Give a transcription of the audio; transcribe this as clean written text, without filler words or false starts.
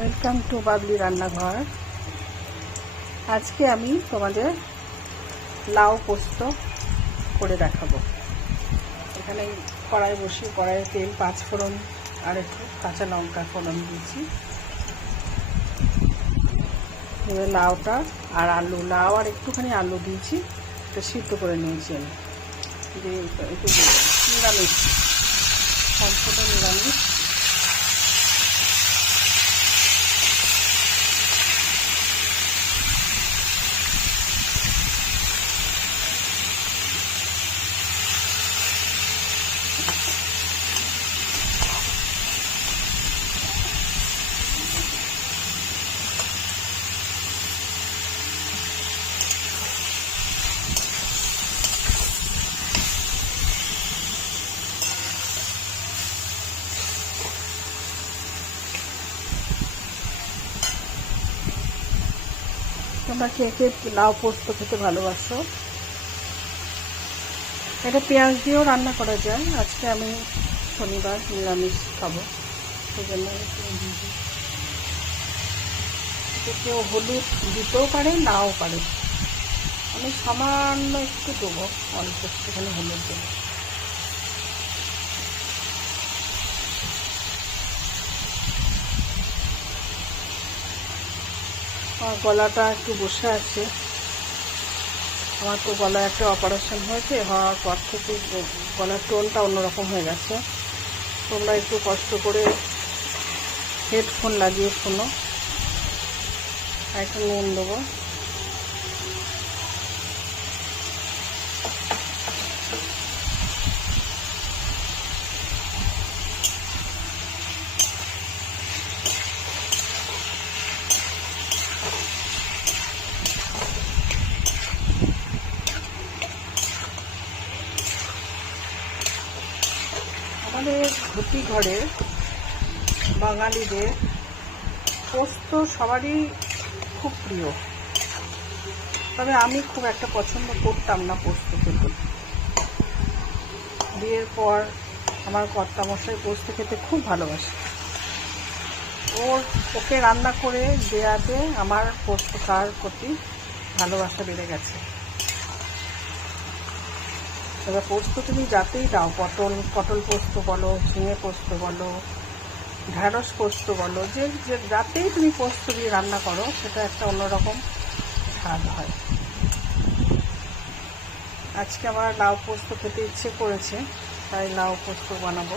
Welcome to Babli রান্নাঘর। আজকে আমি তোমাদের লাউ পোস্ত করে দেখাবো। এখানে কড়াই বসিয়ে কড়াইয়ে তেল, 5 ফোড়ন আর একটু কাঁচা লঙ্কা ফোড়ন দিয়েছি। এবার লাউটা আর আলু, লাউ আর একটুখানি আলু দিয়েছি, এটা সিদ্ধ করে নিয়েছি আমি। দিয়ে একটু নিরামিষ, সম্পূর্ণ নিরামিষ। তোমরা কে কে লাউ পোস্ত খেতে ভালোবাসো? এটা পেঁয়াজ দিয়েও রান্না করা যায়। আজকে আমি শনিবার নিরামিষ খাবো, সেই জন্য কেউ হলুদ দিতেও পারে, নাও পারে। আমি সামান্য একটু দেবো, অল্প একটুখানি হলুদ দেবো। আমার গলাটা একটু বসে আছে। আমার তো গলায় একটা অপারেশন হয়েছে, হওয়ার পর থেকে গলার টোনটা অন্যরকম হয়ে গেছে। তোমরা একটু কষ্ট করে হেডফোন লাগিয়ে শোনো। একটু নুন দেবো। আমাদের ঘটি ঘরে বাঙালিদের পোস্ত সবারই খুব প্রিয়, তবে আমি খুব একটা পছন্দ করতাম না পোস্ত খেতে। বিয়ের পর আমার কর্তামশাই পোস্ত খেতে খুব ভালোবাসে। ওকে রান্না করে দেওয়াতে আমার পোস্ত খাওয়ার প্রতি ভালোবাসা বেড়ে গেছে। এবার পোস্ত তুমি যাতেই দাও, পটল পোস্ত বলো, ঝিঙে পোস্ত বলো, ঢ্যাঁড়স পোস্ত বলো, যে যাতেই তুমি পোস্ত দিয়ে রান্না করো, সেটা একটা অন্যরকম স্বাদ হয়। আজকে আমার লাউ পোস্ত খেতে ইচ্ছে করেছে, তাই লাউ পোস্ত বানাবো।